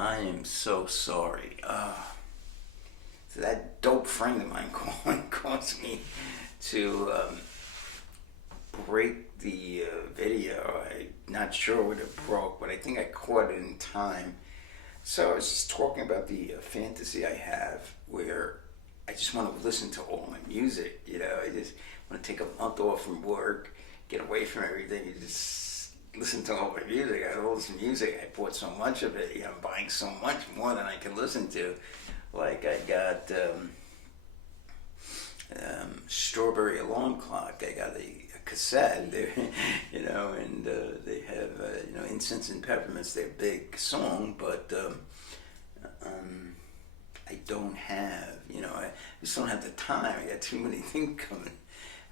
I am so sorry. So that dope friend of mine caused me to break the video. I'm not sure what it broke, but I think I caught it in time. So I was just talking about the fantasy I have where I just want to listen to all my music. I just want to take a month off from work, get away from everything, and just listen to all my music. I have all this music. I bought so much of it. I'm buying so much more than I can listen to. Like I got Strawberry Alarm Clock. I got a cassette there, and they have, Incense and Peppermints. They're a big song, but I don't have, I just don't have the time. I got too many things coming.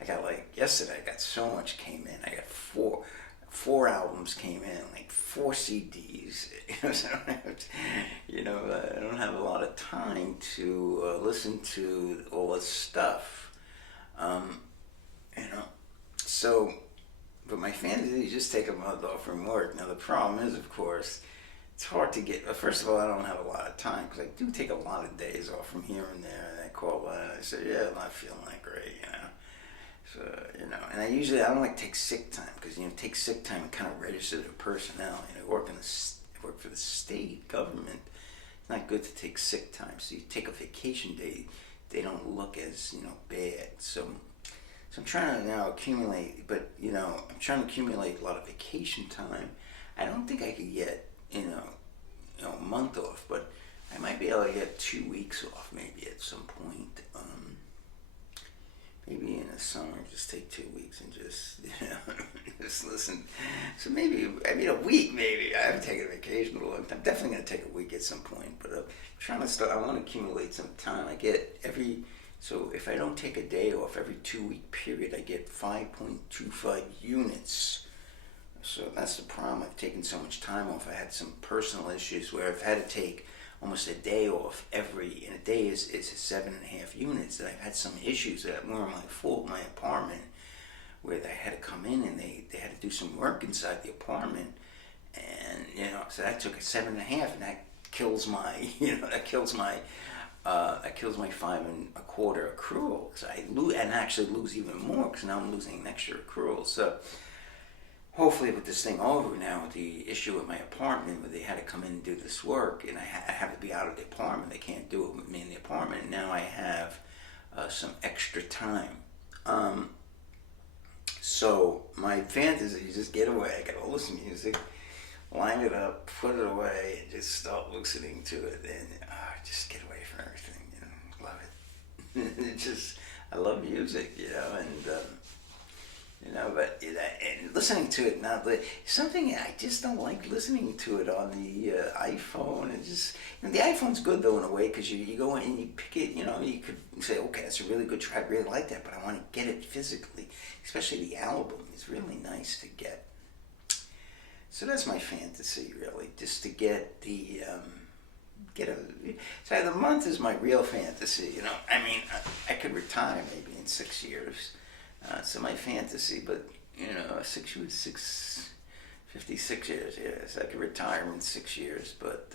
I got yesterday. I got so much came in. I got four albums came in, like 4 CDs. So I don't have a lot of time to listen to all this stuff. You know, so, but my fantasy is just take a month off from work. Now the problem is, of course, it's hard to get. First of all, I don't have a lot of time because I do take a lot of days off from here and there. And I call and I say, yeah, I'm not feeling that great. So, and I don't like to take sick time because, take sick time and kind of register the personnel. I work for the state government. It's not good to take sick time. So you take a vacation day, they don't look as, bad. So I'm trying to now accumulate, but, I'm trying to accumulate a lot of vacation time. I don't think I could get, a month off, but I might be able to get 2 weeks off maybe at some point. Maybe in the summer, just take 2 weeks and just, just listen. So maybe, a week maybe. I haven't taken a vacation in a long time. I'm definitely going to take a week at some point, but I'm trying to start. I want to accumulate some time. So if I don't take a day off every 2 week period, I get 5.25 units. So that's the problem. I've taken so much time off. I had some personal issues where I've had to take almost a day off and a day is 7.5 units. And I've had some issues that were my fault, my apartment, where they had to come in and they had to do some work inside the apartment. And, so that took a 7.5, and that kills my, that kills my 5.25 accrual. So I actually lose even more because now I'm losing an extra accrual. So hopefully with this thing over now, with the issue with my apartment, where they had to come in and do this work, and I have to be out of the apartment. They can't do it with me in the apartment. And now I have some extra time. So my fantasy is just get away. I got all this music, line it up, put it away, and just start listening to it, and just get away from everything. Love it. I love music, and. But and listening to it now, something I just don't like listening to it on the iPhone. And just the iPhone's good though in a way because you go in and you pick it. You could say, okay, that's a really good track. I really like that, but I want to get it physically, especially the album. It's really nice to get. So that's my fantasy, really, just to get the So the month is my real fantasy. I could retire maybe in 6 years. So my fantasy, but 56 years, yes. I could retire in 6 years, but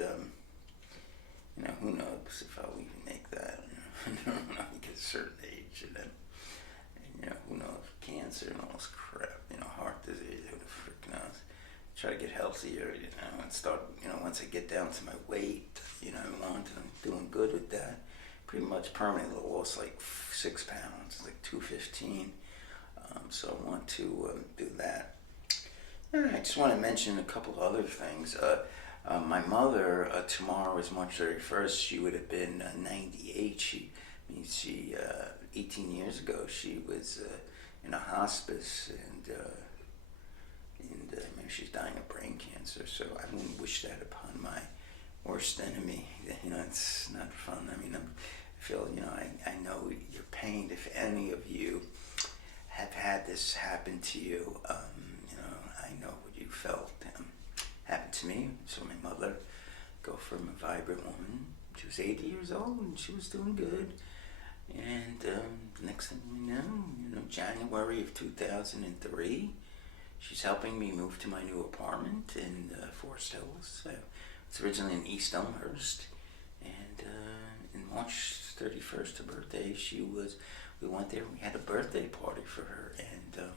who knows if I'll even make that. I don't know, you get a certain age, and then, who knows, cancer and all this crap, heart disease, who the frick knows. Try to get healthier, and start, once I get down to my weight, I want, and I'm doing good with that. Pretty much permanently lost like 6 pounds, like 215. So I want to do that. I just want to mention a couple other things. My mother, tomorrow is March 31st. She would have been 98. She 18 years ago, she was in a hospice, and maybe she's dying of brain cancer. So I wouldn't wish that upon my worst enemy. It's not fun. I feel, I know your pain. If any of you have had this happen to you, I know what you felt. Happened to me. So my mother go from a vibrant woman. She was 80 years old and she was doing good. And next thing we know, January of 2003, she's helping me move to my new apartment in Forest Hills. It's originally in East Elmhurst, and in March 31st, her birthday, we went there, we had a birthday party for her, and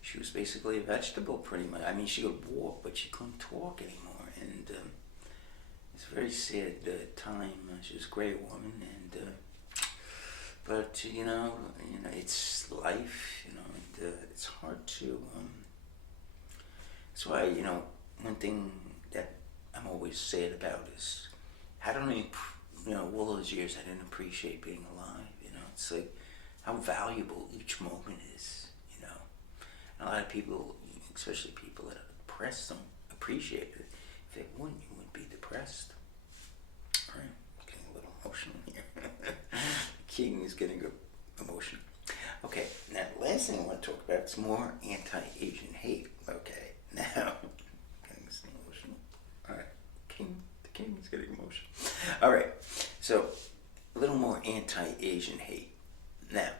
she was basically a vegetable pretty much. I mean, she could walk, but she couldn't talk anymore, and it's a very sad time. She was a great woman, and but it's life, and it's hard to. That's why one thing that I'm always sad about is I don't even, all those years I didn't appreciate being alive. It's like how valuable each moment is. And a lot of people, especially people that are depressed, don't appreciate it. If they wouldn't, you wouldn't be depressed. All right, getting a little emotional here. King is getting emotional. Okay, now the last thing I want to talk about is more anti-Asian hate. Okay, now getting this emotional. All right, the king is getting emotional. All right, so a little more anti-Asian hate. Now,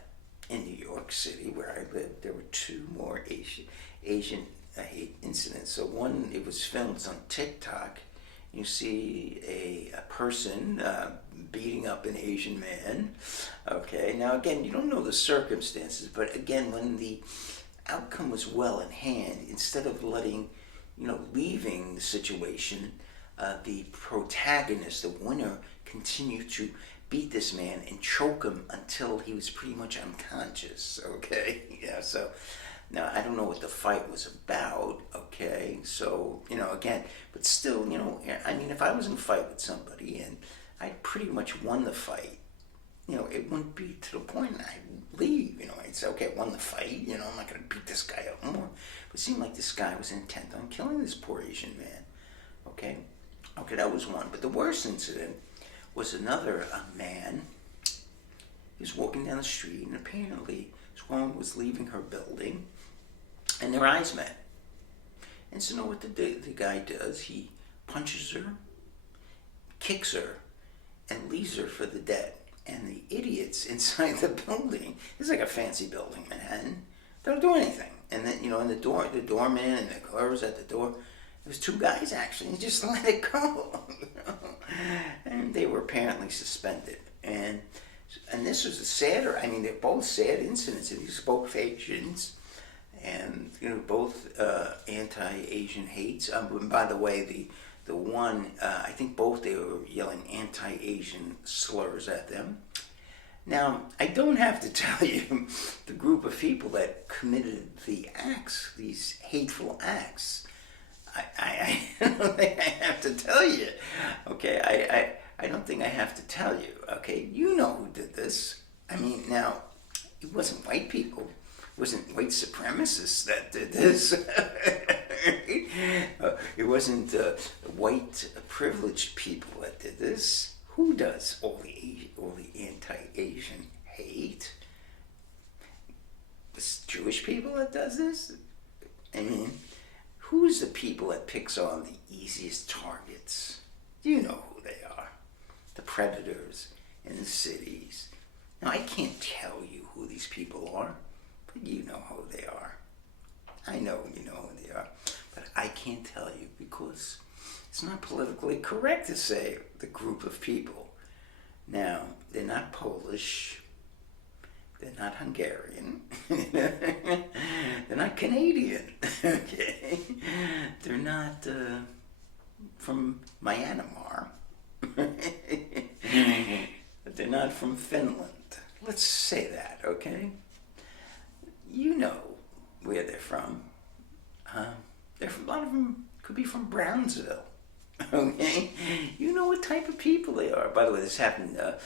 in New York City, where I lived, there were 2 more Asian hate incidents. So one, it was filmed on TikTok. You see a person beating up an Asian man. Okay, now again, you don't know the circumstances, but again, when the outcome was well in hand, instead of leaving the situation, the protagonist, the winner, continued to beat this man and choke him until he was pretty much unconscious. Okay, yeah. So now I don't know what the fight was about. Okay, so again, but still, I mean, if I was in a fight with somebody and I pretty much won the fight, it wouldn't be to the point I'd leave. I'd say, okay, I won the fight. I'm not gonna beat this guy up more. But it seemed like this guy was intent on killing this poor Asian man. Okay, that was one. But the worst incident was another man. He was walking down the street, and apparently this woman was leaving her building, and their eyes met. And so, what the guy does? He punches her, kicks her, and leaves her for the dead. And the idiots inside the building, it's like a fancy building, Manhattan, don't do anything. And then, in the doorman and the clerks at the door, there was 2 guys actually, and just let it go. And they were apparently suspended. And this was a sadder, I mean, they're both sad incidents. These are both Asians, and both anti-Asian hates. And by the way, the one, I think both they were yelling anti-Asian slurs at them. Now, I don't have to tell you the group of people that committed the acts, these hateful acts. I don't think I have to tell you. Okay, I don't think I have to tell you. Okay, you know who did this. I mean, now, it wasn't white people. It wasn't white supremacists that did this. It wasn't white privileged people that did this. Who does all the anti-Asian hate? It's Jewish people that does this? I mean, who's the people that picks on the easiest targets? You know who they are. The predators in the cities. Now, I can't tell you who these people are, but you know who they are. I know you know who they are, but I can't tell you because it's not politically correct to say the group of people. Now, they're not Polish. They're not Hungarian. They're not Canadian. Okay, they're not from Myanmar. They're not from Finland. Let's say that, okay? You know where they're from. A lot of them could be from Brownsville. Okay, you know what type of people they are. By the way, this happened. The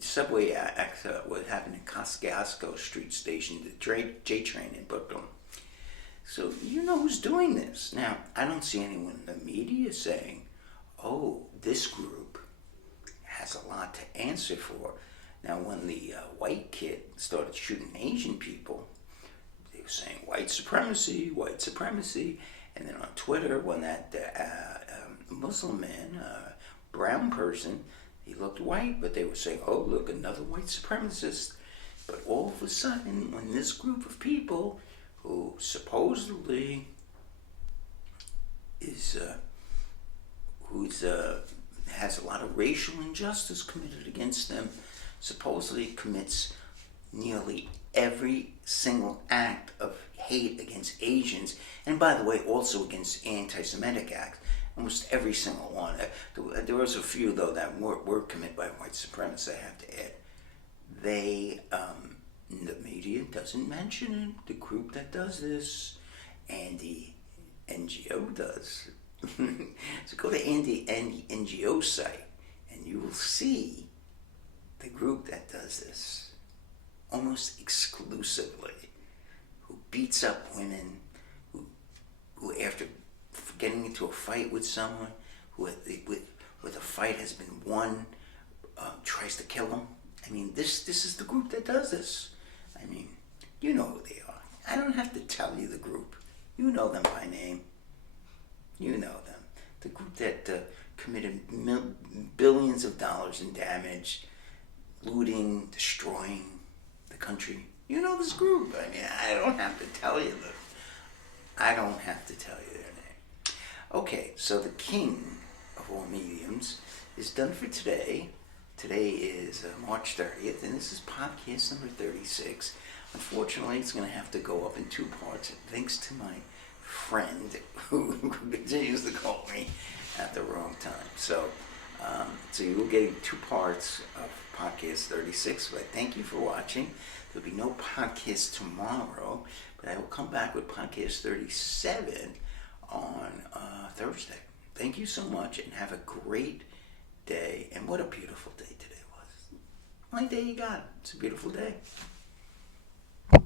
subway accident what happened in Kosciuszko Street Station, the J train in Brooklyn. So you know who's doing this. Now, I don't see anyone in the media saying, "Oh, this group has a lot to answer for." Now, when the white kid started shooting Asian people, they were saying white supremacy, white supremacy. And then on Twitter, when that Muslim man, brown person, he looked white, but they were saying, oh, look, another white supremacist. But all of a sudden, when this group of people who supposedly is has a lot of racial injustice committed against them, supposedly commits nearly every single act of hate against Asians, and by the way, also against anti-Semitic acts. Almost every single one. There was a few though that were committed by white supremacists. I have to add. The media doesn't mention it. The group that does this, and the NGO does. So go to the NGO site, and you will see the group that does this almost exclusively, who beats up women, who after getting into a fight with someone, where the fight has been won, tries to kill them. I mean, this is the group that does this. I mean, you know who they are. I don't have to tell you the group. You know them by name. You know them. The group that committed billions of dollars in damage, looting, destroying the country. You know this group. I mean, I don't have to tell you them. I don't have to tell you their name. Okay, so the king of all mediums is done for today. Today is March 30th, and this is podcast number 36. Unfortunately, it's going to have to go up in two parts, thanks to my friend who continues to call me at the wrong time. So you will get two parts of podcast 36, but thank you for watching. There'll be no podcast tomorrow, but I will come back with podcast 37 on Thursday. Thank you so much, and have a great day. And what a beautiful day today was. Only day you got. It's a beautiful day.